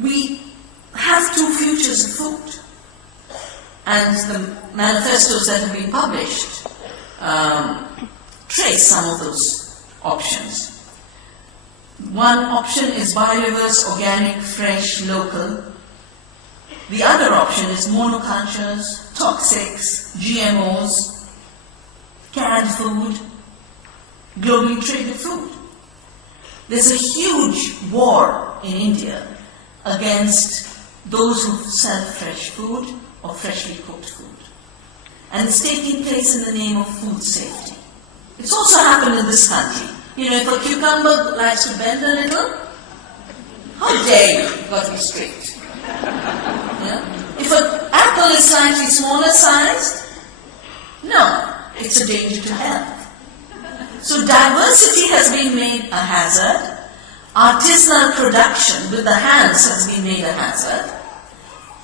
we have two futures of food. And the manifestos that have been published trace some of those options. One option is biodiverse, organic, fresh, local. The other option is monocultures, toxics, GMOs, canned food, globally traded food. There's a huge war in India against those who sell fresh food or freshly cooked food. And it's taking place in the name of food safety. It's also happened in this country. You know, if a cucumber likes to bend a little, how dare you? You've got to be strict. Yeah? If an apple is slightly smaller sized, no, it's a danger to health. So diversity has been made a hazard. Artisanal production with the hands has been made a hazard.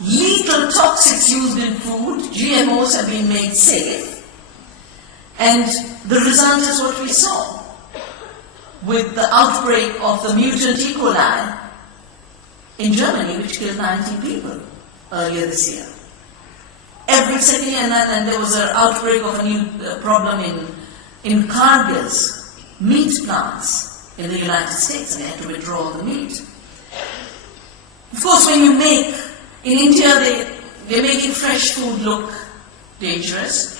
Lethal toxics used in food, GMOs, have been made safe. And the result is what we saw with the outbreak of the mutant E. coli in Germany, which killed 90 people earlier this year. Every second year, and there was an outbreak of a new problem in Cargill's meat plants in the United States, and they had to withdraw all the meat. Of course, when you make, in India, they're making fresh food look dangerous,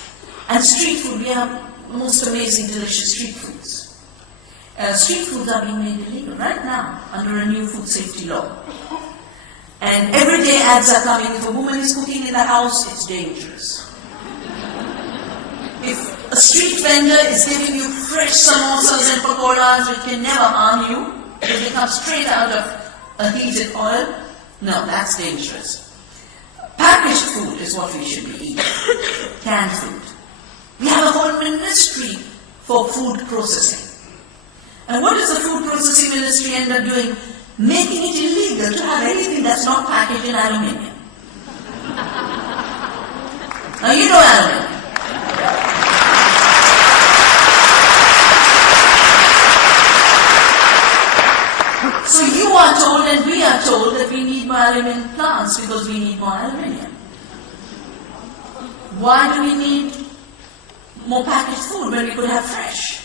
and street food, we have most amazing, delicious street foods. Street foods are being made illegal right now under a new food safety law. And everyday ads are coming. If a woman is cooking in the house, it's dangerous. If a street vendor is giving you fresh samosas and pakoras, which can never harm you, because they come straight out of a heated oil, no, that's dangerous. Packaged food is what we should be eating. Canned food. We have a whole ministry for food processing. And what does the food processing ministry end up doing? Making it illegal to have anything that's not packaged in aluminium. Now you know aluminium. So you are told and we are told that we need more aluminium plants because we need more aluminium. Why do we need more packaged food when we could have fresh?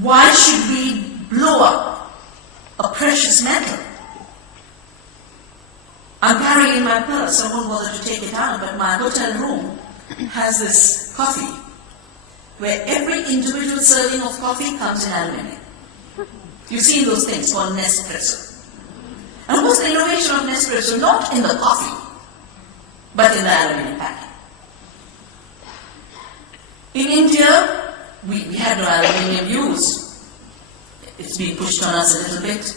Why should we blow up a precious metal? I'm carrying in my purse, I won't bother to take it out, but my hotel room has this coffee where every individual serving of coffee comes in aluminium. You've seen those things called Nespresso. And of course the innovation of Nespresso, not in the coffee, but in the aluminium packing. In India, we had no aluminium use. It's being pushed on us a little bit.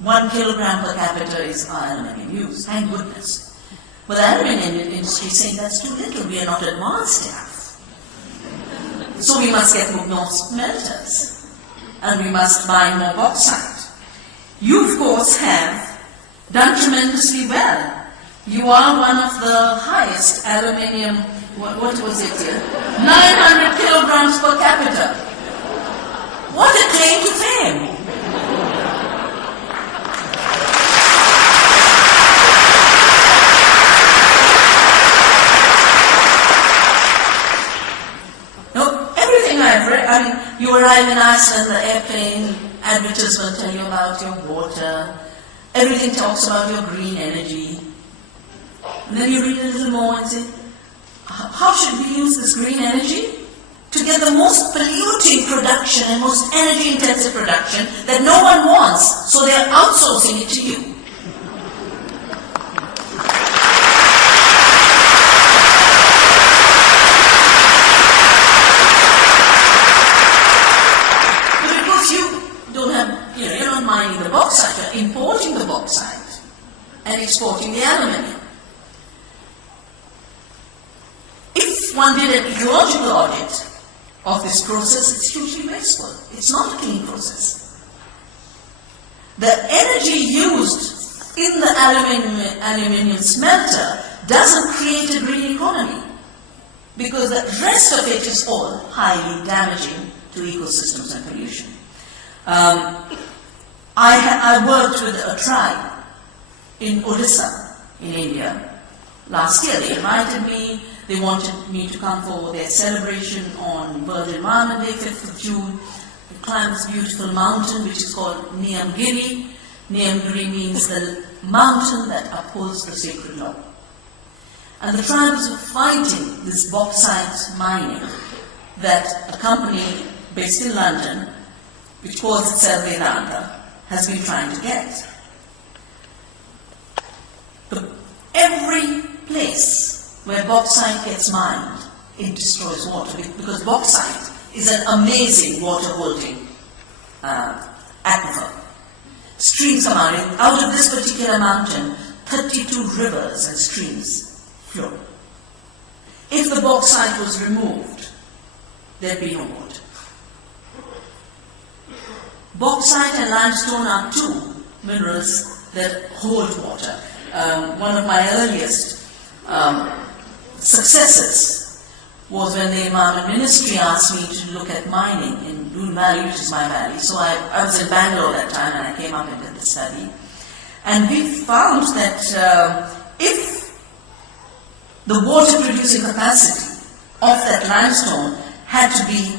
1 kilogram per capita is our aluminium use, thank goodness. But the aluminium industry is saying that's too little, we are not advanced enough. So we must get more smelters, and we must buy more bauxite. You, of course, have done tremendously well. You are one of the highest aluminium, what was it here? 900 kilograms per capita. What a claim to fame! No, everything I've read, I mean, you arrive in Iceland, the airplane advertisement tell you about your water, everything talks about your green energy. And then you read a little more and say, how should we use this green energy? To get the most polluting production and most energy intensive production that no one wants, so they're outsourcing it to you. But of course you don't have, you're not mining the bauxite, you're importing the bauxite and exporting the aluminium. If one did an ecological audit of this process, it's hugely wasteful. It's not a clean process. The energy used in the aluminium smelter doesn't create a green economy because the rest of it is all highly damaging to ecosystems and pollution. I worked with a tribe in Odisha, in India, last year. They invited me. They wanted me to come for their celebration on World Environment Day, 5th of June. We climbed this beautiful mountain, which is called Niyamgiri. Niyamgiri means the mountain that upholds the sacred law. And the tribes were fighting this bauxite mining that a company based in London, which calls itself Vedanta, has been trying to get. Every place where bauxite gets mined, it destroys water, because bauxite is an amazing water-holding aquifer. Streams come out of this particular mountain, 32 rivers and streams flow. If the bauxite was removed, there'd be no water. Bauxite and limestone are two minerals that hold water. One of my earliest successes was when the Environment Ministry asked me to look at mining in Doon Valley, which is my valley. So I was in Bangalore that time and I came up and did the study. And we found that if the water producing capacity of that limestone had to be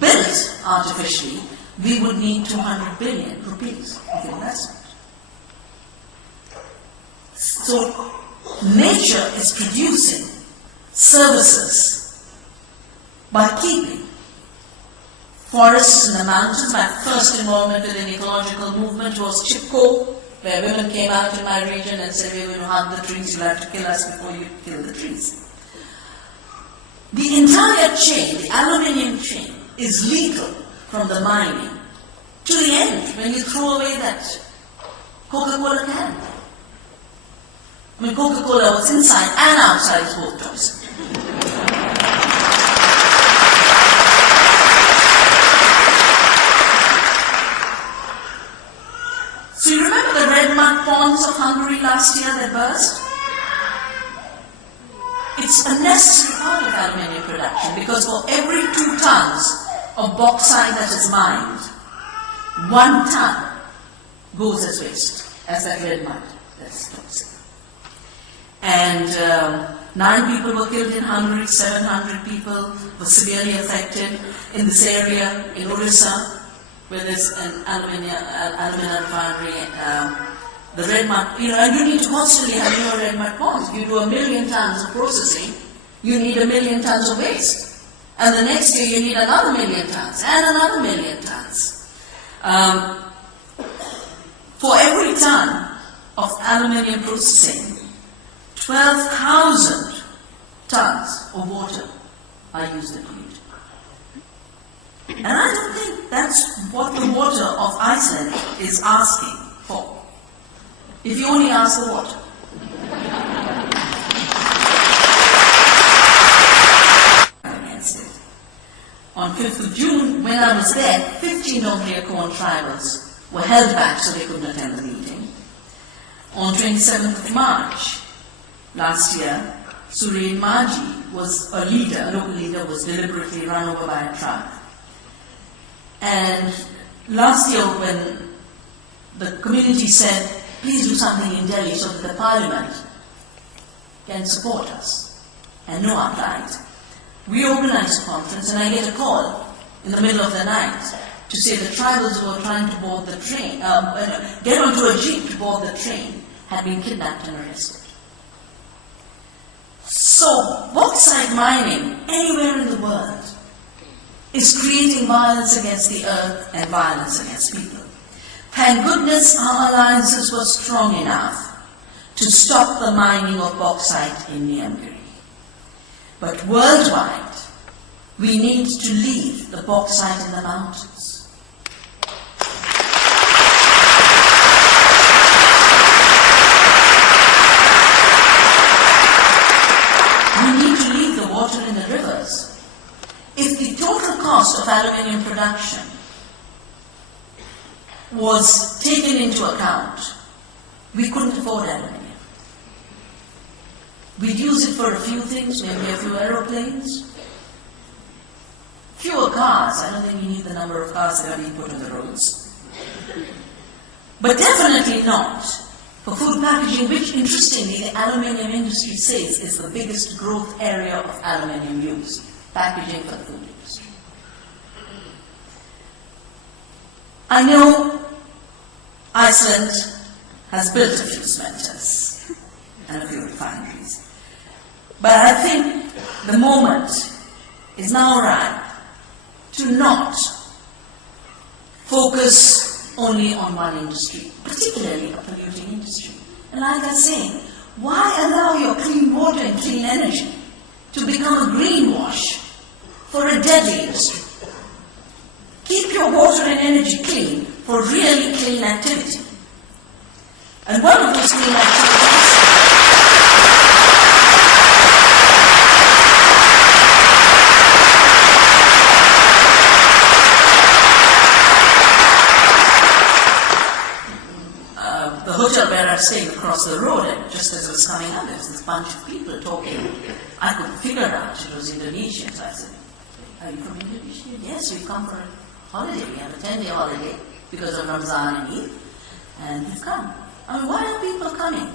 built artificially, we would need 200 billion rupees of investment. So nature is producing services by keeping forests in the mountains. My first involvement in an ecological movement was Chipko, where women came out in my region and said, we're going to hug the trees, you'll have to kill us before you kill the trees. The entire chain, the aluminium chain, is legal from the mining to the end when you throw away that Coca-Cola can. I mean, Coca-Cola was inside and outside its both toys. So you remember the red mud ponds of Hungary last year that burst? It's a necessary part of aluminium production, because for every 2 tons of bauxite that is mined, 1 ton goes as waste, as that red mud that's toxic. And 9 people were killed in Hungary, 700 people were severely affected in this area, in Odisha, where there's an alumina refinery. The red mud, and you need to constantly have your red mud ponds. If you do 1 million tons of processing, you need 1 million tons of waste. And the next year you need another 1 million tons, and another 1 million tons. For every ton of aluminium processing, 12,000 tons of water are used every year. And I don't think that's what the water of Iceland is asking for. If you only ask the water. On 5th of June, when I was there, 15 Ogliacorn tribals were held back so they couldn't attend the meeting. On 27th of March last year, Surin Maji was a leader, a local leader, was deliberately run over by a truck. And last year, when the community said, please do something in Delhi so that the parliament can support us and know our plight, we organized a conference, and I get a call in the middle of the night to say the tribals who were trying to board the train, get onto a jeep to board the train, had been kidnapped and arrested. So, bauxite mining anywhere in the world is creating violence against the earth and violence against people. Thank goodness our alliances were strong enough to stop the mining of bauxite in Niyamgiri. But worldwide, we need to leave the bauxite in the mountains. We need to leave the water in the rivers. If the total cost of aluminium production was taken into account, we couldn't afford aluminium. We'd use it for a few things, maybe a few aeroplanes, fewer cars. I don't think we need the number of cars that are being put on the roads. But definitely not for food packaging, which interestingly the aluminium industry says is the biggest growth area of aluminium use, packaging for the food industry. I know Iceland has built a few smelters and a few refineries, but I think the moment is now ripe to not focus only on one industry, particularly a polluting industry. And like I was saying, why allow your clean water and clean energy to become a greenwash for a dead industry? Keep your water and energy clean for really clean activity. And one of those clean activities the hotel where I was staying across the road, and just as I was coming out, there was this bunch of people talking. I could figure out it was Indonesians. I said, "Are you from Indonesia?" "Yes, we've come for a holiday. We have a 10-day holiday because of Ramzan and Eid, and we've come." I mean, why are people coming?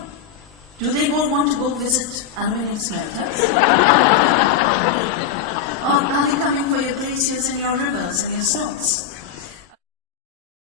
Do they all want to go visit aluminium smelters? Or are they coming for your glaciers and your rivers and your salts?